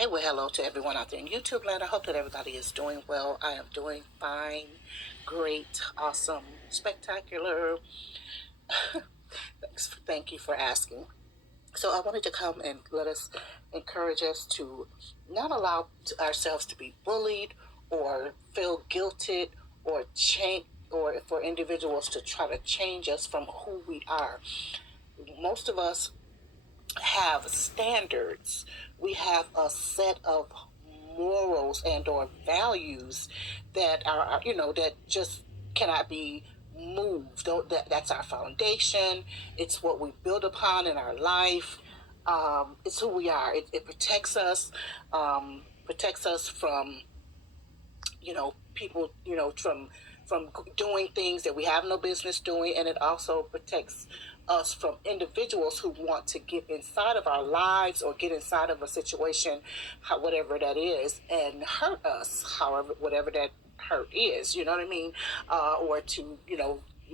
Hey, well, hello to everyone out there in YouTube land. I hope that everybody is doing well. I am doing fine, great, awesome, spectacular. Thank you for asking. So I wanted to come and let us encourage us to not allow ourselves to be bullied or feel guilted or change or for individuals to try to change us from who we are. Most of us have standards. We have a set of morals and or values that are that just cannot be moved. That's our foundation. It's what we build upon in our life. It's who we are. It protects us from people, from doing things that we have no business doing, and it also protects us from individuals who want to get inside of our lives or get inside of a situation, whatever that is, and hurt us, however, whatever that hurt is. You know what I mean? Or to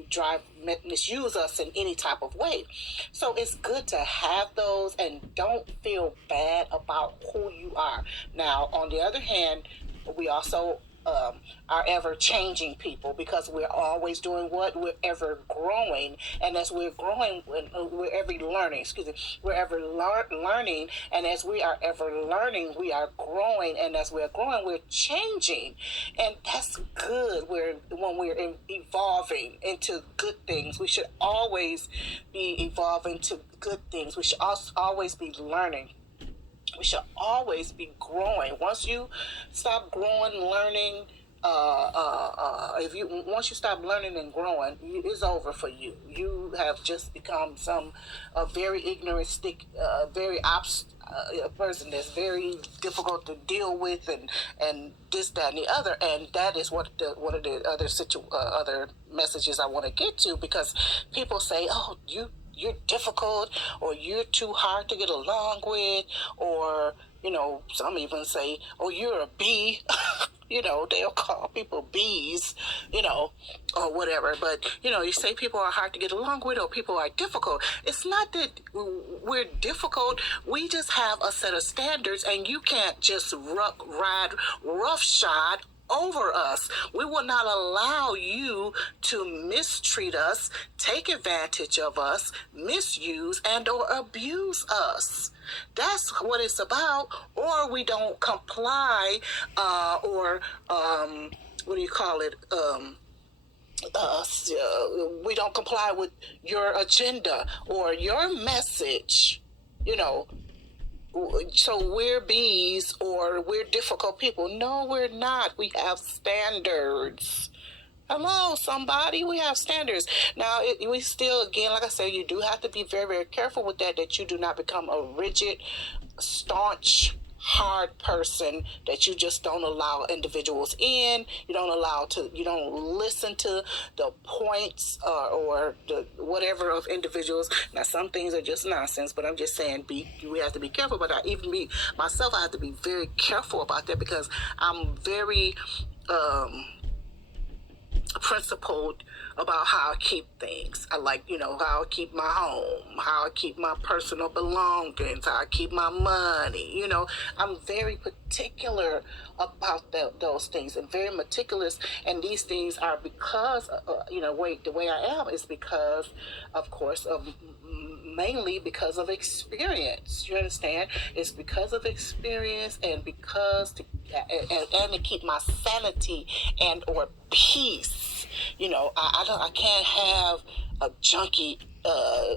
drive misuse us in any type of way. So it's good to have those and don't feel bad about who you are. Now, on the other hand, we also are ever changing people, because we're always doing what? We're ever growing. And as we're growing, we're ever learning, we're ever learning. And as we are ever learning, we are growing. And as we're growing, we're changing. And that's good. When we're evolving into good things, we should always be evolving to good things. We should always be learning. We should always be growing. Once you stop growing, learning, if you once you stop learning and growing, it's over for you. You have just become a very ignorant, very person that's very difficult to deal with, and this, that, and the other. And that is one of the other messages I want to get to, because people say, "Oh, you're difficult," or "you're too hard to get along with," or some even say, "Oh, you're a bee." They'll call people bees, or whatever. But you say people are hard to get along with, or people are difficult. It's not that we're difficult. We just have a set of standards, and you can't just ride roughshod over us. We will not allow you to mistreat us, take advantage of us, misuse and or abuse us. That's what it's about. Or we don't comply, or what do you call it? We don't comply with your agenda or your message. So we're bees or we're difficult people. No, we're not. We have standards. Hello, somebody. We have standards. Now, we still, again, like I said, you do have to be very, very careful with that you do not become a rigid, staunch, hard person, that you just don't allow individuals in. You don't listen to the points, or the whatever of individuals. Now, some things are just nonsense, but I'm just saying, we have to be careful. But even me, myself, I have to be very careful about that, because I'm very, principled about how I keep things. I like, how I keep my home, how I keep my personal belongings, how I keep my money. I'm very particular about those things, and very meticulous. And these things are because, the way I am is because, of course, of mainly because of experience. You understand? It's because of experience, and because and to keep my sanity and or peace. I can't have a junky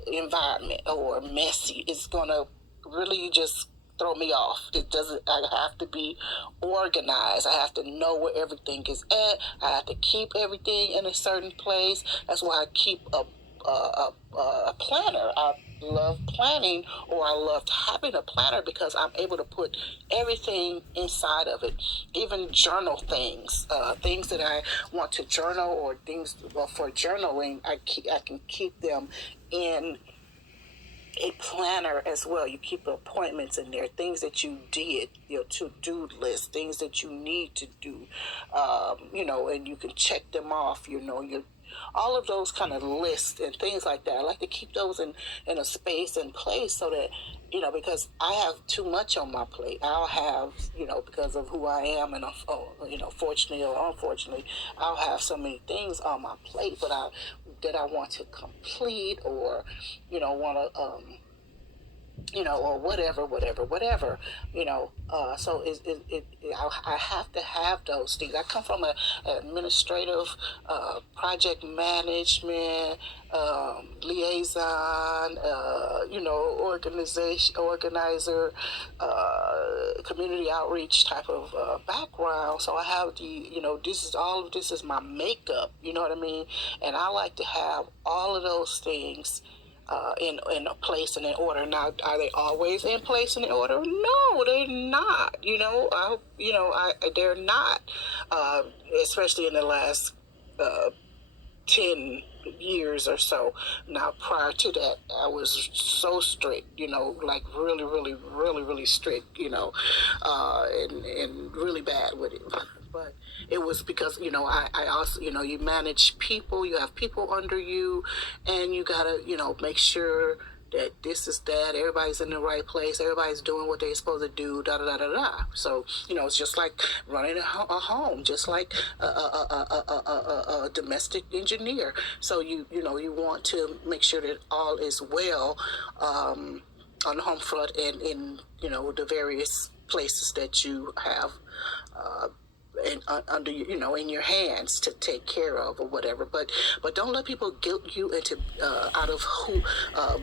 environment or messy. It's gonna really just throw me off. It doesn't. I have to be organized. I have to know where everything is at. I have to keep everything in a certain place. That's why I keep a planner. I love planning, or I loved having a planner, because I'm able to put everything inside of it, even journal things that I want to journal, or things for journaling. I can keep them in a planner as well. You keep appointments in there, things that you did, your to-do list, things that you need to do, and you can check them off. Your all of those kind of lists and things like that. I like to keep those in a space and place so that, because I have too much on my plate. I'll have, because of who I am, and fortunately or unfortunately, I'll have so many things on my plate, but that I want to complete, or want to or whatever. So I have to have those things. I come from a administrative, project management, liaison, organizer, community outreach type of background. So I have all of this is my makeup. You know what I mean? And I like to have all of those things in a place and in order. Now, are they always in place and in order? No, they're not. They're not. Especially in the last 10 years or so. Now, prior to that, I was so strict, like really, really, really, really strict, and really bad with it. But it was because, I also, you manage people, you have people under you, and you got to, make sure that this is that, everybody's in the right place, everybody's doing what they're supposed to do, da da da da da. So, it's just like running a home, just like a domestic engineer. So you want to make sure that all is well on the home front and in the various places that you have under in your hands to take care of or whatever, but don't let people guilt you into out of who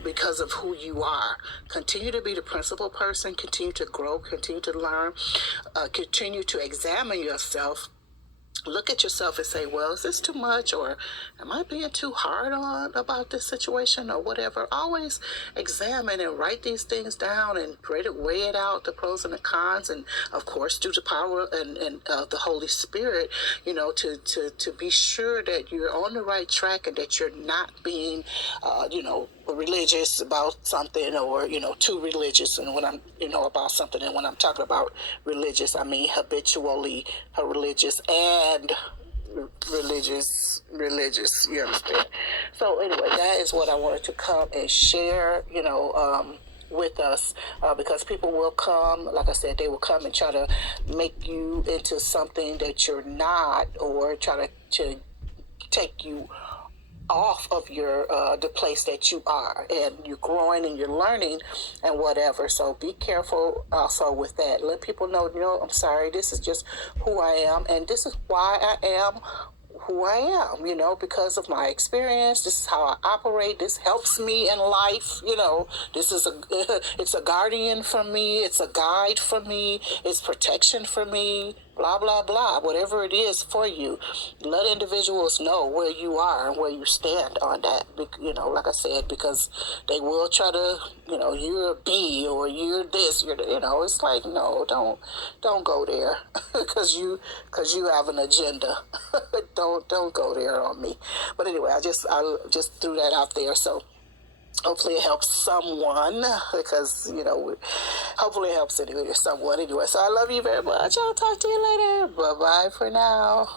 because of who you are. Continue to be the principal person, continue to grow, continue to learn, continue to examine yourself. Look at yourself and say, well, is this too much, or am I being too hard on about this situation, or whatever? Always examine and write these things down and weigh it out, the pros and the cons, and of course, through the power and the Holy Spirit, to be sure that you're on the right track and that you're not being, religious about something, or too religious. And when I'm about something, and when I'm talking about religious, I mean habitually religious and religious, you understand? So anyway, that is what I wanted to come and share, with us, because people will come, like I said, they will come and try to make you into something that you're not, or try to take you off of your the place that you are, and you're growing and you're learning and whatever. So be careful also with that. Let people know, I'm sorry, this is just who I am, and this is why I am who I am, because of my experience. This is how I operate. This helps me in life. This is it's a guardian for me. It's a guide for me. It's protection for me. Blah, blah, blah. Whatever it is for you, let individuals know where you are and where you stand on that. Like I said, because they will try to, you're a B, or you're this, it's like, no, don't go there because you have an agenda. Don't go there on me. But anyway, I just threw that out there. So hopefully it helps someone, because, hopefully it helps someone anyway. So I love you very much. I'll talk to you later. Bye-bye for now.